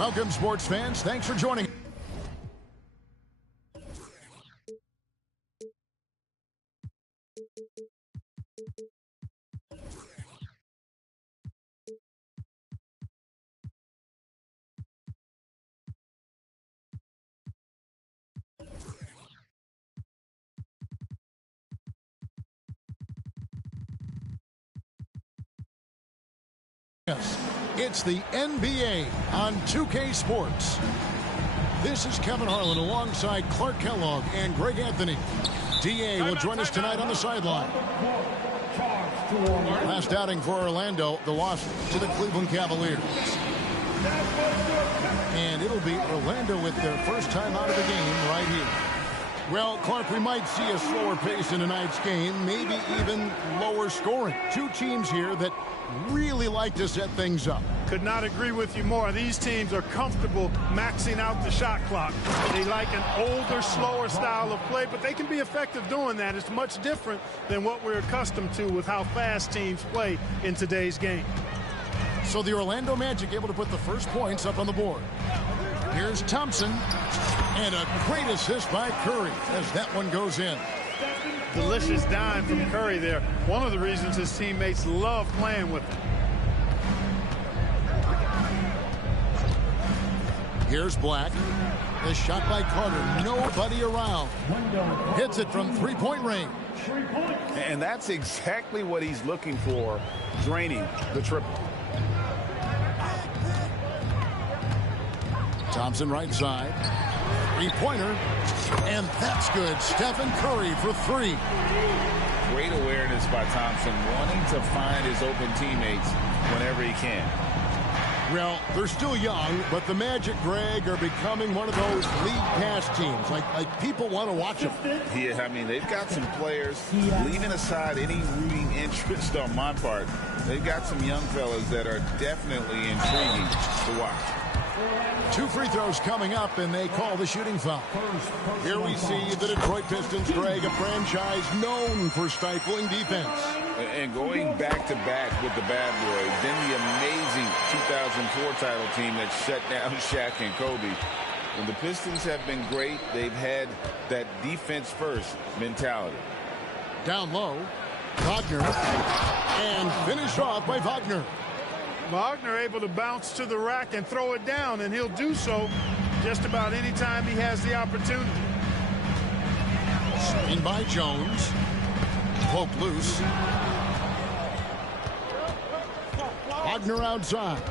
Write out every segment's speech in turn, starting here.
Welcome, sports fans. Thanks for joining. It's the NBA on 2K Sports. This is Kevin Harlan alongside Clark Kellogg and Greg Anthony. DA will join us tonight on the sideline. Last outing for Orlando, the loss to the Cleveland Cavaliers. And it'll be Orlando with their first time out of the game right here. Well, Clark, we might see a slower pace in tonight's game, maybe even lower scoring. Two teams here that really like to set things up. Could not agree with you more. These teams are comfortable maxing out the shot clock. They like an older, slower style of play, but they can be effective doing that. It's much different than what we're accustomed to with how fast teams play in today's game. So the Orlando Magic able to put the first points up on the board. Here's Thompson, and a great assist by Curry as that one goes in. Delicious dime from Curry there. One of the reasons his teammates love playing with him. Here's Black. The shot by Carter. Nobody around. Hits it from three-point range. And that's exactly what he's looking for, draining the triple. Thompson right side. Three-pointer. And that's good. Stephen Curry for three. Great awareness by Thompson, wanting to find his open teammates whenever he can. Well, they're still young, but the Magic, Greg, are becoming one of those league pass teams. Like people want to watch them. Yeah, I mean, they've got some players, leaving aside any rooting interest on my part, they've got some young fellas that are definitely intriguing to watch. Two free throws coming up, and they call the shooting foul. Here we see the Detroit Pistons, Greg, a franchise known for stifling defense. And going back-to-back with the bad boys, then the amazing 2004 title team that shut down Shaq and Kobe. When the Pistons have been great, they've had that defense-first mentality. Down low, Wagner, and finished off by Wagner. Wagner able to bounce to the rack and throw it down, and he'll do so just about any time he has the opportunity. Screen by Jones. Poke loose. Wagner outside.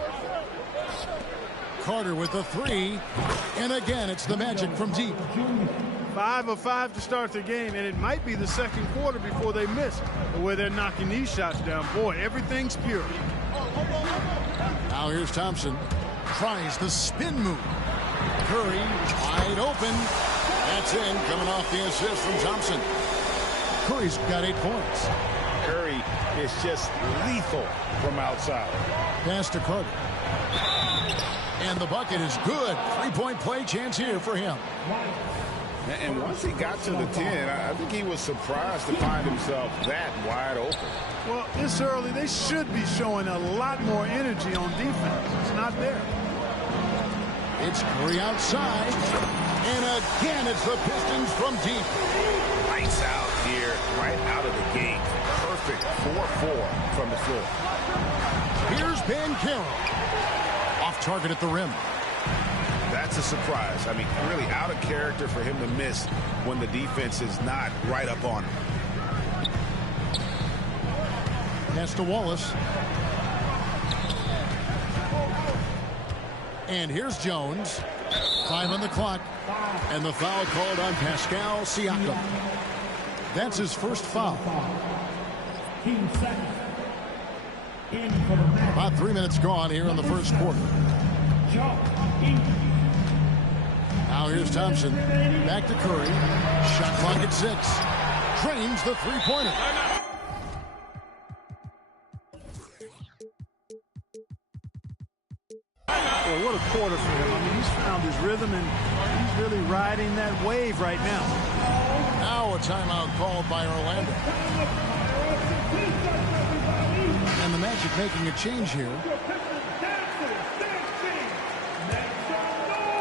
Carter with the three. And again, it's the Magic from deep. 5 of 5 to start the game, and it might be the second quarter before they miss the way they're knocking these shots down. Boy, everything's pure. Now here's Thompson. Tries the spin move. Curry wide open. That's in, coming off the assist from Thompson. Curry's got 8 points. Curry is just lethal from outside. Pass to Carter. And the bucket is good. Three-point play chance here for him. And once he got to the 10, I think he was surprised to find himself that wide open. Well, this early, they should be showing a lot more energy on defense. It's not there. It's Curry outside. And again, it's the Pistons from deep. Lights out here, right out of the gate. Perfect 4-4 from the floor. Here's Banchero. Off target at the rim. That's a surprise. I mean, really out of character for him to miss when the defense is not right up on him. Pass to Wallace. And here's Jones. 5 on the clock. And the foul called on Pascal Siakam. That's his first foul. About 3 minutes gone here in the first quarter. Now here's Thompson. Back to Curry. Shot clock at 6. Drains the three-pointer. Well, what a quarter for him. I mean, he's found his rhythm, and he's really riding that wave right now. Now a timeout called by Orlando. And the Magic making a change here.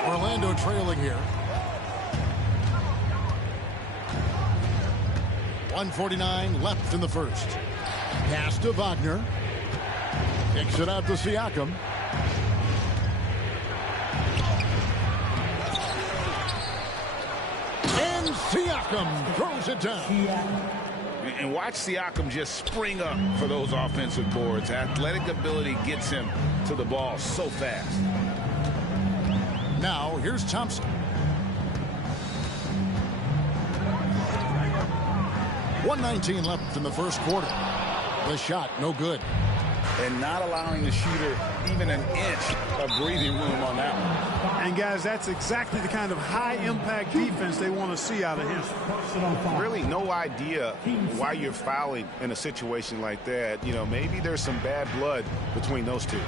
Orlando trailing here. 1:49 left in the first. Pass to Wagner. Kicks it out to Siakam. And Siakam throws it down. And watch Siakam just spring up for those offensive boards. Athletic ability gets him to the ball so fast. Now here's Thompson. .119 left in the first quarter. The shot no good. And not allowing the shooter even an inch of breathing room on that one. And guys, that's exactly the kind of high impact defense they want to see out of him. Really no idea why you're fouling in a situation like that. You know, maybe there's some bad blood between those two.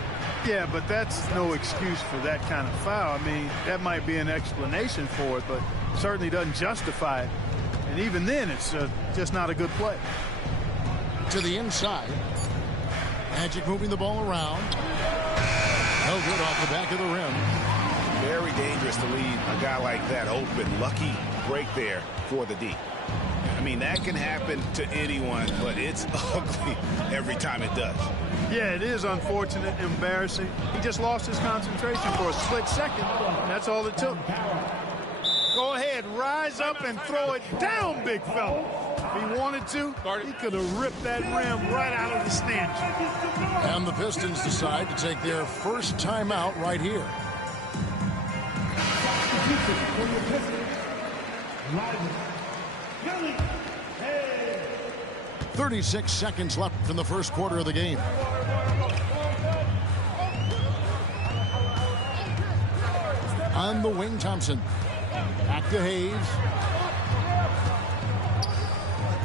Yeah, but that's no excuse for that kind of foul. I mean, that might be an explanation for it, but certainly doesn't justify it. And even then, it's just not a good play. To the inside. Magic moving the ball around. No good off the back of the rim. Very dangerous to leave a guy like that open. Lucky break there for the D. I mean, that can happen to anyone, but it's ugly every time it does. Yeah, it is unfortunate, embarrassing. He just lost his concentration for a split second. That's all it took. Go ahead, rise up and throw it down, big fella. If he wanted to, he could have ripped that rim right out of the stanchion. And the Pistons decide to take their first timeout right here. 36 seconds left in the first quarter of the game. On the wing, Thompson. Back to Hayes.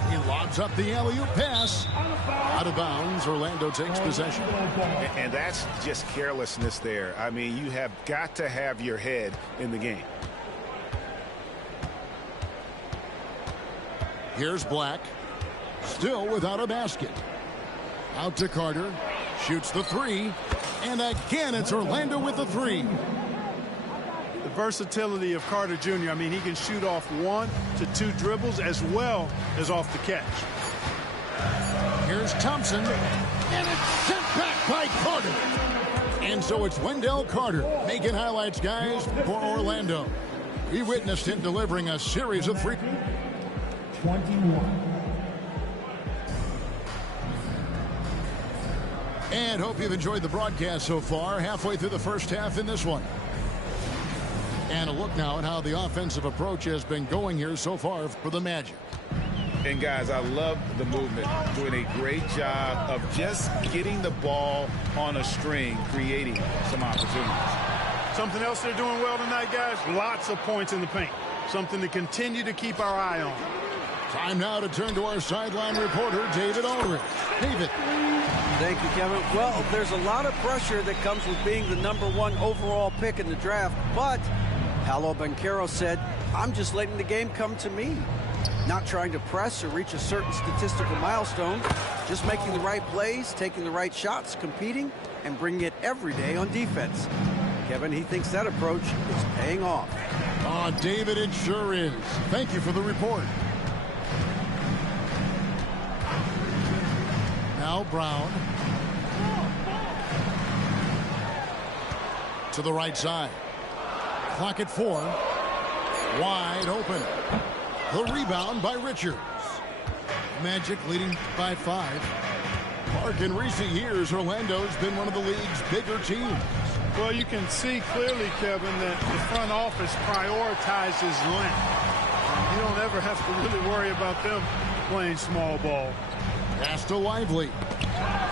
He lobs up the alley-oop pass. Out of bounds. Orlando takes possession. And that's just carelessness there. I mean, you have got to have your head in the game. Here's Black. Still without a basket. Out to Carter. Shoots the three. And again, it's Orlando with the three. The versatility of Carter Jr. I mean, he can shoot off 1 to 2 dribbles as well as off the catch. Here's Thompson. And it's sent back by Carter. And so it's Wendell Carter making highlights, guys, for Orlando. We witnessed him delivering a series of free. 21. And hope you've enjoyed the broadcast so far. Halfway through the first half in this one. And a look now at how the offensive approach has been going here so far for the Magic. And guys, I love the movement. Doing a great job of just getting the ball on a string, creating some opportunities. Something else they're doing well tonight, guys. Lots of points in the paint. Something to continue to keep our eye on. Time now to turn to our sideline reporter, David Aldridge. David. Thank you, Kevin. Well, there's a lot of pressure that comes with being the #1 overall pick in the draft, but Paolo Banchero said, I'm just letting the game come to me. Not trying to press or reach a certain statistical milestone, just making the right plays, taking the right shots, competing, and bringing it every day on defense. Kevin, he thinks that approach is paying off. Oh, David, it sure is. Thank you for the report. Now Brown. To the right side. Clock at 4. Wide open. The rebound by Richards. Magic leading by 5. Mark, in recent years, Orlando's been one of the league's bigger teams. Well, you can see clearly, Kevin, that the front office prioritizes length. You don't ever have to really worry about them playing small ball. Pass to Lively.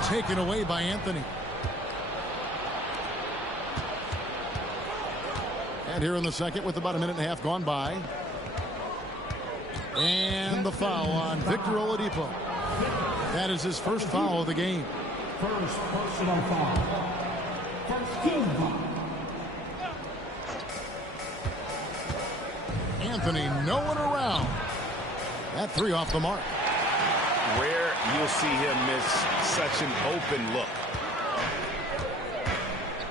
Taken away by Anthony. And here in the second with about a minute and a half gone by. And the foul on Victor Oladipo. That is his first foul of the game. First personal foul. First team foul. Anthony, no one around. That three off the mark. Where you'll see him miss such an open look.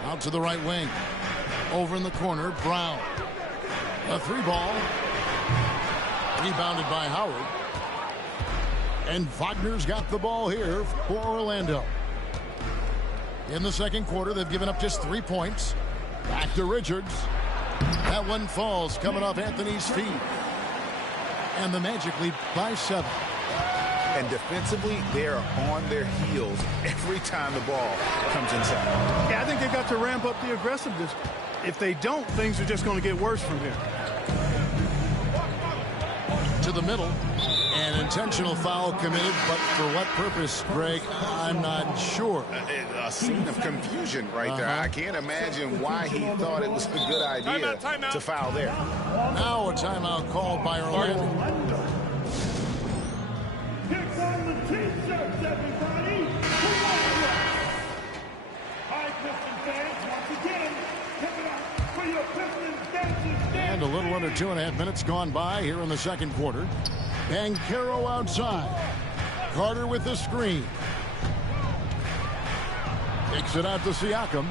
Out to the right wing. Over in the corner, Brown. A three ball. Rebounded by Howard. And Wagner's got the ball here for Orlando. In the second quarter, they've given up just 3 points. Back to Richards. That one falls, coming off Anthony's feet. And the Magic lead by 7. And defensively, they are on their heels every time the ball comes inside. Yeah, I think they got to ramp up the aggressiveness. If they don't, things are just going to get worse from here. To the middle. An intentional foul committed, but for what purpose, Greg, I'm not sure. A scene of confusion right there. I can't imagine why he thought it was a good idea to foul there. Now a timeout called by Orlando. Here come the T-shirts, everybody. Hi, Piston fans. Once again, give it up for your Pistons dancers. And a little under 2.5 minutes gone by here in the second quarter. Banchero outside. Carter with the screen. Takes it out to Siakam.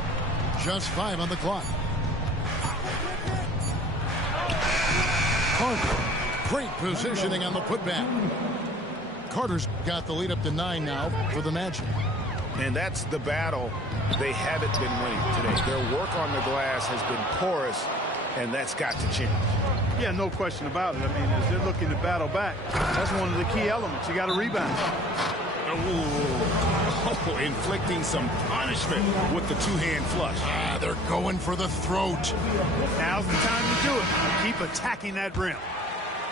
Just 5 on the clock. Carter. Great positioning on the putback. Carter's got the lead up to 9 now for the Magic. And that's the battle they haven't been winning today. Their work on the glass has been porous, and that's got to change. Yeah, no question about it. I mean, as they're looking to battle back, that's one of the key elements. You got to rebound. Oh, inflicting some punishment with the two-hand flush. They're going for the throat. Now's the time to do it. Keep attacking that rim.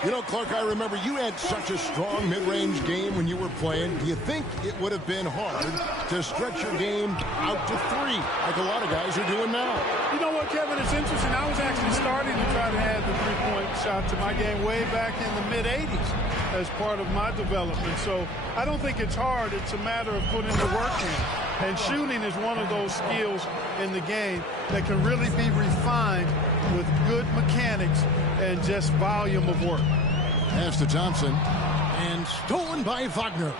You know, Clark, I remember you had such a strong mid-range game when you were playing. Do you think it would have been hard to stretch your game out to 3 like a lot of guys are doing now? You know what, Kevin? It's interesting. I was actually starting to try to add the three-point shot to my game way back in the mid-'80s as part of my development. So I don't think it's hard. It's a matter of putting the work in. And shooting is one of those skills in the game that can really be refined with good mechanics and just volume of work. Pass to Thompson. And stolen by Wagner.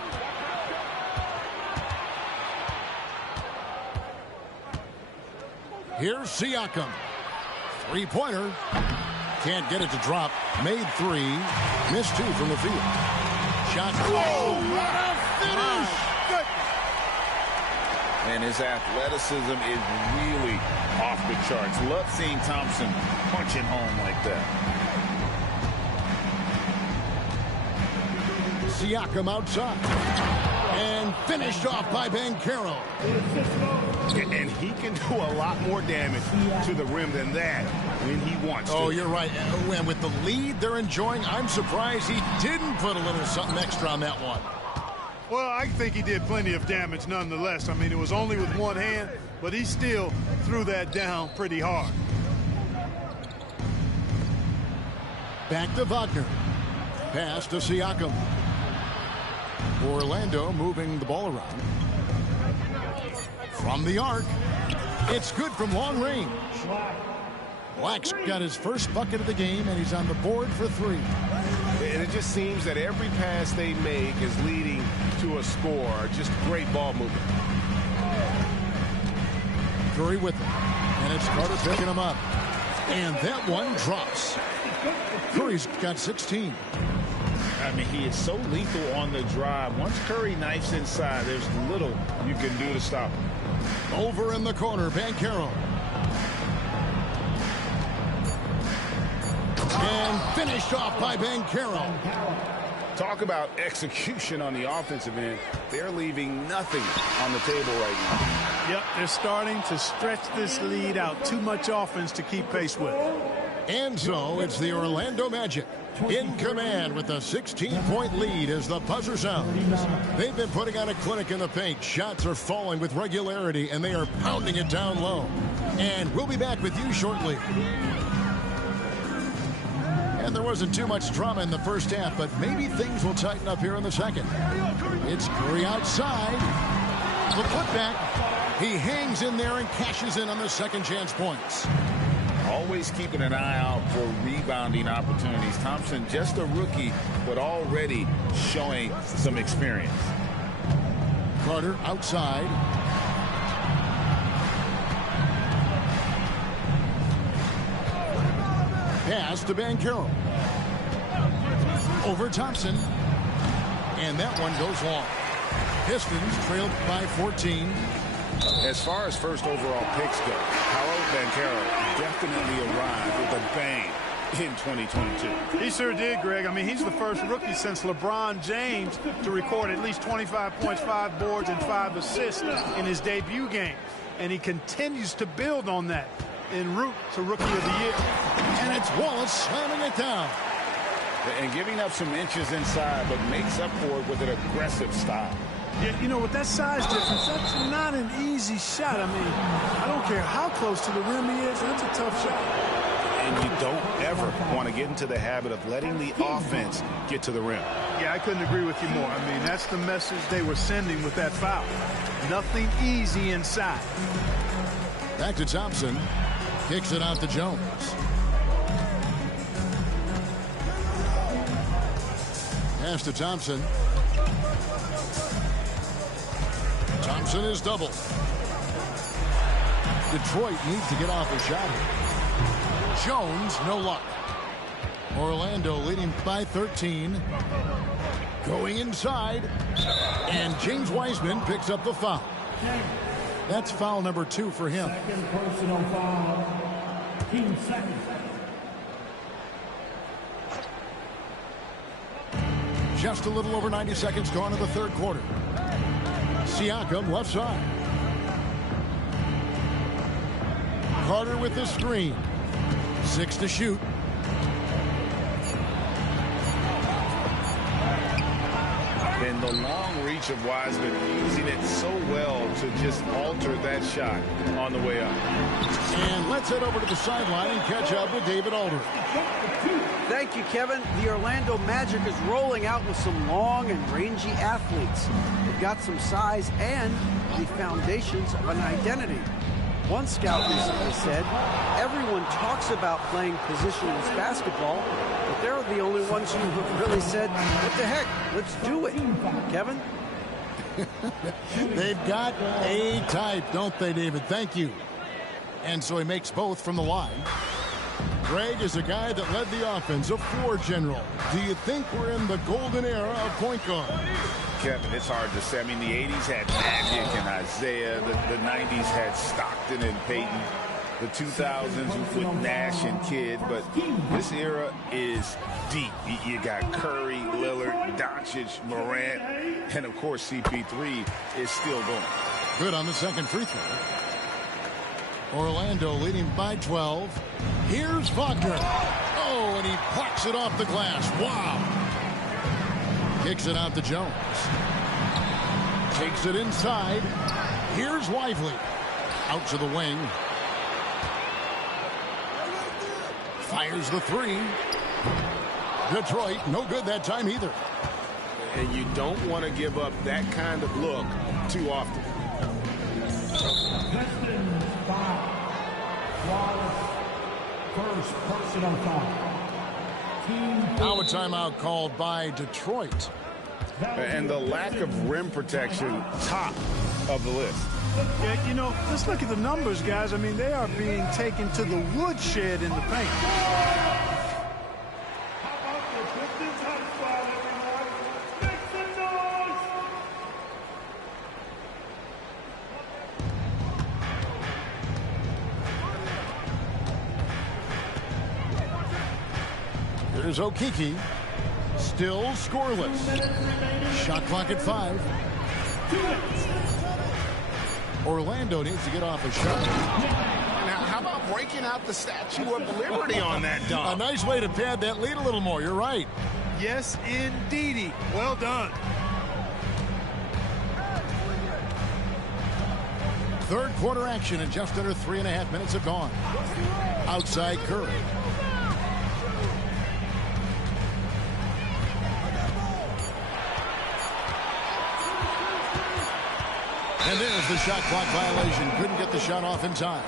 Here's Siakam. Three-pointer. Can't get it to drop. Made 3. Missed 2 from the field. Shot. Oh, what a finish! Good. And his athleticism is really off the charts. Love seeing Thompson punching home like that. Siakam outside. And finished off by Banchero. And he can do a lot more damage to the rim than that when he wants to. Oh, you're right. And with the lead they're enjoying, I'm surprised he didn't put a little something extra on that one. Well, I think he did plenty of damage nonetheless. I mean, it was only with one hand, but he still threw that down pretty hard. Back to Wagner. Pass to Siakam. Orlando moving the ball around. From the arc. It's good from long range. Black's got his first bucket of the game, and he's on the board for 3. And it just seems that every pass they make is leading to a score. Just great ball movement. Curry with him. And it's Carter picking him up. And that one drops. Curry's got 16. I mean, he is so lethal on the drive. Once Curry knifes inside, there's little you can do to stop him. Over in the corner, Banchero. And finished off by Banchero. Talk about execution on the offensive end. They're leaving nothing on the table right now. Yep, they're starting to stretch this lead out. Too much offense to keep pace with. And so it's the Orlando Magic in command with a 16-point lead as the buzzer sounds. They've been putting on a clinic in the paint. Shots are falling with regularity, and they are pounding it down low. And we'll be back with you shortly. And there wasn't too much drama in the first half, but maybe things will tighten up here in the second. It's Curry outside. The putback. He hangs in there and cashes in on the second chance points. Always keeping an eye out for rebounding opportunities. Thompson, just a rookie, but already showing some experience. Carter outside. Pass to Banchero. Over Thompson. And that one goes long. Pistons trailed by 14. As far as first overall picks go, Paolo Banchero definitely arrived with a bang in 2022. He sure did, Greg. I mean, he's the first rookie since LeBron James to record at least 25 points, 5 boards, and 5 assists in his debut game. And he continues to build on that en route to Rookie of the Year. And it's Wallace slamming it down. And giving up some inches inside, but makes up for it with an aggressive style. Yeah, you know, with that size difference, that's not an easy shot. I mean, I don't care how close to the rim he is, that's a tough shot. And you don't ever want to get into the habit of letting the offense get to the rim. Yeah, I couldn't agree with you more. I mean, that's the message they were sending with that foul. Nothing easy inside. Back to Thompson. Kicks it out to Jones. Pass to Thompson. Thompson is doubled. Detroit needs to get off a shot here. Jones, no luck. Orlando leading by 13. Going inside. And James Wiseman picks up the foul. That's foul number 2 for him. Second personal foul. Team second. Just a little over 90 seconds gone in the third quarter. Siakam left side. Carter with the screen. 6 to shoot. And the long reach of Wiseman, using it so well to just alter that shot on the way up. And let's head over to the sideline and catch up with David Aldridge. Thank you, Kevin. The Orlando Magic is rolling out with some long and rangy athletes. They've got some size and the foundations of an identity. One scout recently said, everyone talks about playing positionless basketball, but they're the only ones who have really said, what the heck, let's do it. Kevin? They've got a type, don't they, David? Thank you. And so he makes both from the line. Greg is a guy that led the offense, a floor general. Do you think we're in the golden era of point guard? Kevin, it's hard to say. I mean, the 80s had Magic and Isaiah. The 90s had Stockton and Peyton. The 2000s with Nash and Kidd. But this era is deep. You got Curry, Lillard, Doncic, Morant, and, of course, CP3 is still going. Good on the second free throw. Orlando leading by 12. Here's Wagner. Oh, and he plucks it off the glass. Wow. Kicks it out to Jones. Takes it inside. Here's Lively. Out to the wing. Fires the 3. Detroit, no good that time either. And you don't want to give up that kind of look too often. Pistons foul. Wallace, first personal foul. Now a timeout called by Detroit. And the lack of rim protection, top of the list. Yeah, you know, let's look at the numbers, guys. I mean, they are being taken to the woodshed in the paint. How about the Pistons hot spot, everyone? Make some noise! Here's Okeke. still scoreless. Shot clock at 5. Orlando needs to get off a shot. Now, how about breaking out the Statue of Liberty on that dunk? A nice way to pad that lead a little more. You're right. Yes, indeedy. Well done. Third quarter action, and just under 3.5 minutes have gone. Outside Curry. And there's the shot clock violation. Couldn't get the shot off in time.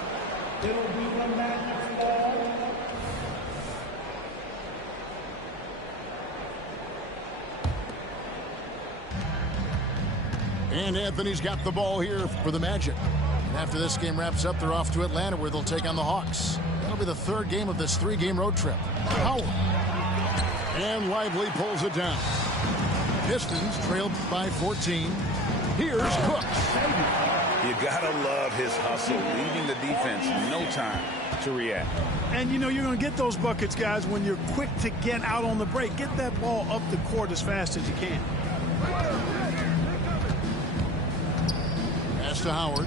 And Anthony's got the ball here for the Magic. And after this game wraps up, they're off to Atlanta, where they'll take on the Hawks. That'll be the third game of this 3-game road trip. Howard. And Lively pulls it down. Pistons trailed by 14. Here's Cooks. You gotta love his hustle, leaving the defense no time to react. And you know you're going to get those buckets, guys, when you're quick to get out on the break. Get that ball up the court as fast as you can. Pass to Howard.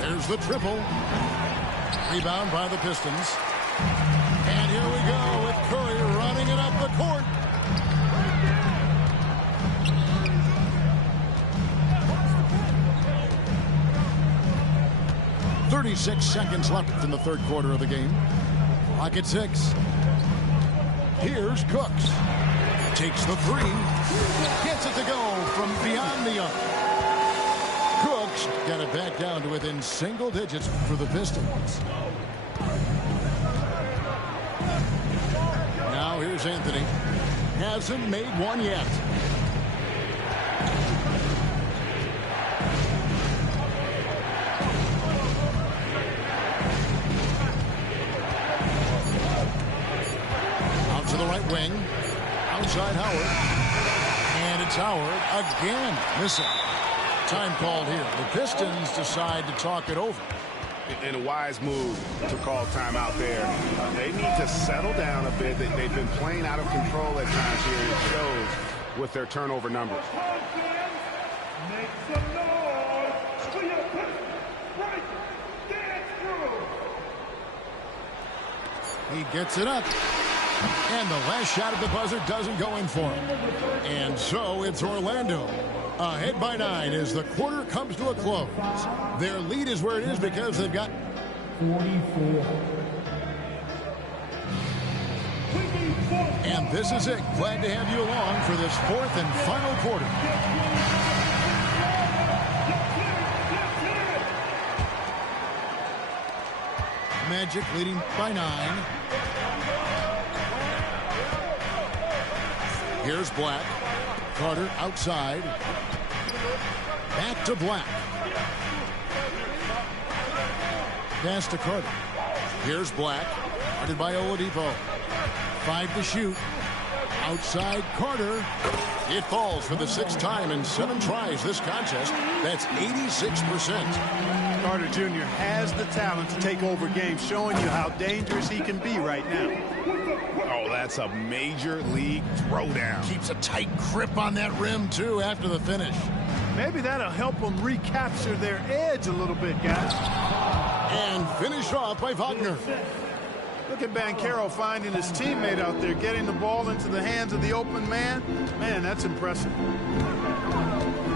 There's the triple. Rebound by the Pistons. And here we go with Curry running it up the court. .36 seconds left in the third quarter of the game. Clock at 6. Here's Cooks. Takes the 3. Gets it to go from beyond the arc. Cooks got it back down to within single digits for the Pistons. Now here's Anthony. Hasn't made one yet. Out to the right wing. Outside Howard. And it's Howard again missing. Time called here. The Pistons decide to talk it over. And a wise move to call timeout there. They need to settle down a bit. They've been playing out of control at times here. It shows with their turnover numbers. Make some noise for your right dance crew. He gets it up. And the last shot at the buzzer doesn't go in for him. And so it's Orlando ahead by 9 as the quarter comes to a close. Their lead is where it is because they've got 44. And this is it. Glad to have you along for this fourth and final quarter. Magic leading by 9. Here's Black. Carter outside. Back to Black. Pass to Carter. Here's Black. Guarded by Oladipo. 5 to shoot. Outside Carter. It falls for the 6th time in 7 tries this contest. That's 86%. Carter Jr. has the talent to take over games, showing you how dangerous he can be right now. Oh, that's a major league throwdown. Keeps a tight grip on that rim, too, after the finish. Maybe that'll help them recapture their edge a little bit, guys. And finished off by Wagner. Look at Banchero finding his teammate out there, getting the ball into the hands of the open man. Man, that's impressive.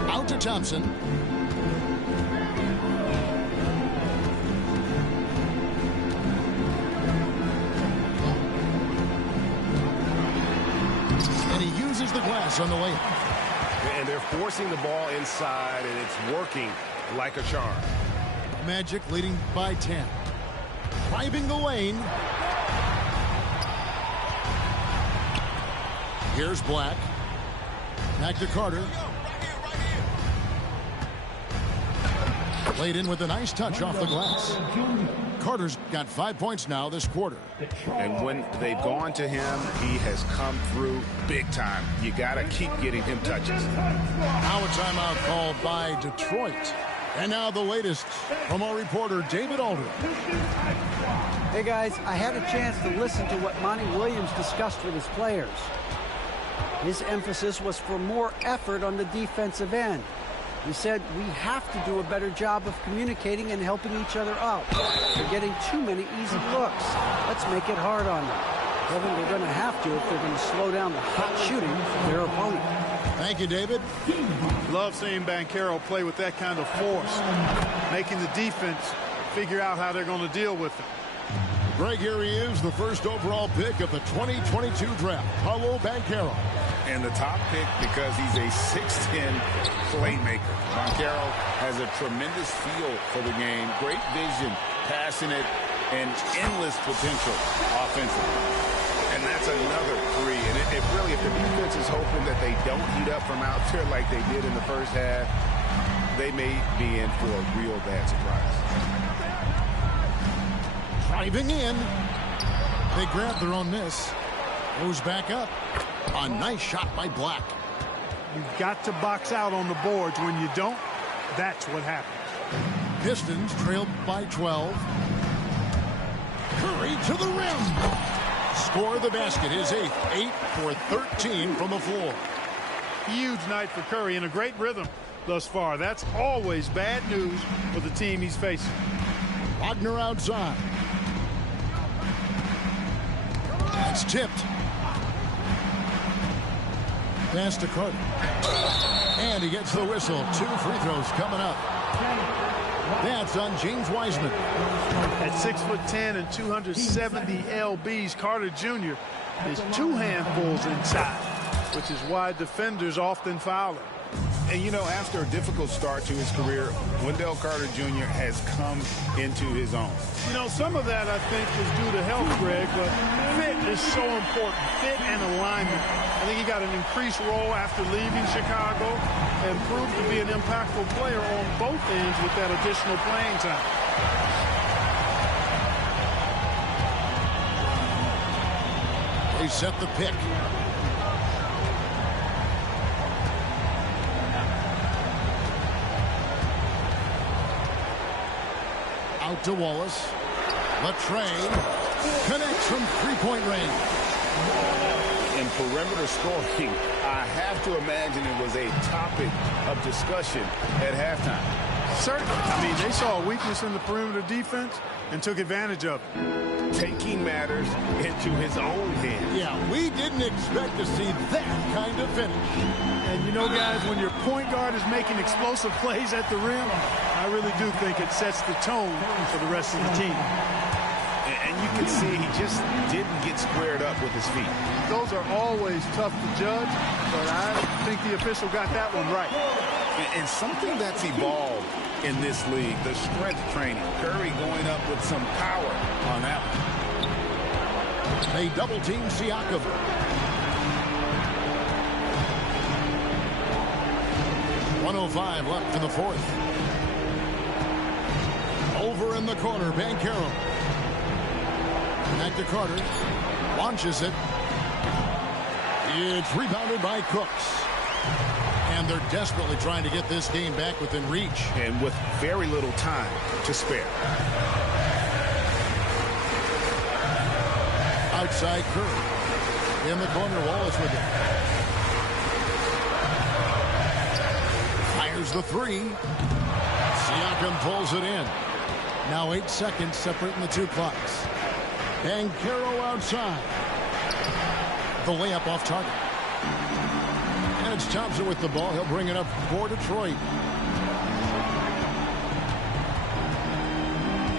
Out to Thompson. And he uses the glass on the layup. And they're forcing the ball inside, and it's working like a charm. Magic leading by 10. Driving the lane. Here's Black. Back to Carter. Played in with a nice touch off the glass. Carter's got 5 points now this quarter. And when they've gone to him, he has come through big time. You got to keep getting him touches. Now a timeout called by Detroit. And now the latest from our reporter, David Aldridge. Hey, guys, I had a chance to listen to what Monty Williams discussed with his players. His emphasis was for more effort on the defensive end. He said, we have to do a better job of communicating and helping each other out. They're getting too many easy looks. Let's make it hard on them. Kevin, they're going to have to if they're going to slow down the hot shooting of their opponent. Thank you, David. Love seeing Banchero play with that kind of force, making the defense figure out how they're going to deal with it. Greg, here he is, the first overall pick of the 2022 draft, Paolo Banchero. And the top pick because he's a 6'10 playmaker. Banchero has a tremendous feel for the game, great vision, passionate, and endless potential offensively. And that's another three. And if the defense is hoping that they don't heat up from out there like they did in the first half, they may be in for a real bad surprise. Driving in. They grab their own miss. Goes back up. A nice shot by Black. You've got to box out on the boards. When you don't, that's what happens. Pistons trailed by 12. Curry to the rim. Score the basket. His 8th. 8 for 13 from the floor. Huge night for Curry and a great rhythm thus far. That's always bad news for the team he's facing. Wagner outside. It's tipped. Pass to Carter. And he gets the whistle. 2 free throws coming up. That's on James Wiseman. At 6'10" and 270 lbs, Carter Jr. is 2 handfuls inside, which is why defenders often foul him. And, you know, after a difficult start to his career, Wendell Carter Jr. has come into his own. You know, some of that, I think, was due to health, Greg, but fit is so important. Fit and alignment. I think he got an increased role after leaving Chicago and proved to be an impactful player on both ends with that additional playing time. They set the pick. Out to Wallace. Latrey connects from three-point range. In perimeter scoring, I have to imagine it was a topic of discussion at halftime. Certainly. I mean, they saw a weakness in the perimeter defense and took advantage of it. Taking matters into his own hands. Yeah, we didn't expect to see that kind of finish. And you know, guys, when your point guard is making explosive plays at the rim, I really do think it sets the tone for the rest of the team. And you can see he just didn't get squared up with his feet. Those are always tough to judge, but I think the official got that one right. And something that's evolved in this league, the strength training. Curry going up with some power on that one. They double team Siakam. .105 left in the fourth. Over in the corner, Banchero. Back to Carter. Launches it. It's rebounded by Cooks. And they're desperately trying to get this game back within reach. And with very little time to spare. Outside Curry. In the corner, Wallace with it. Fires the three. Siakam pulls it in. Now 8 seconds separating the two clocks. Banchero outside. The layup off target. And it's Thompson with the ball. He'll bring it up for Detroit.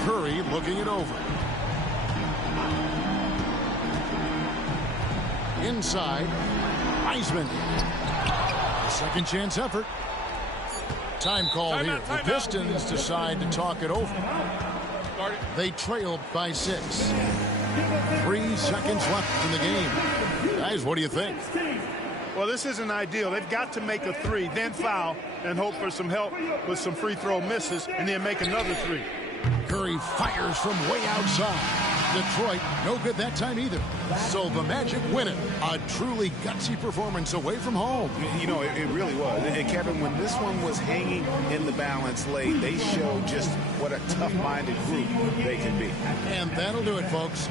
Curry looking it over. Inside. Wiseman. A second chance effort. Time call here. The Pistons decide to talk it over. They trailed by 6. 3 seconds left in the game. Guys, what do you think? Well, this isn't ideal. They've got to make a three, then foul, and hope for some help with some free throw misses, and then make another three. Curry fires from way outside. Detroit, no good that time either. So the Magic win it. A truly gutsy performance away from home. You know, it really was. And Kevin, when this one was hanging in the balance late, they showed just what a tough-minded group they can be. And that'll do it, folks.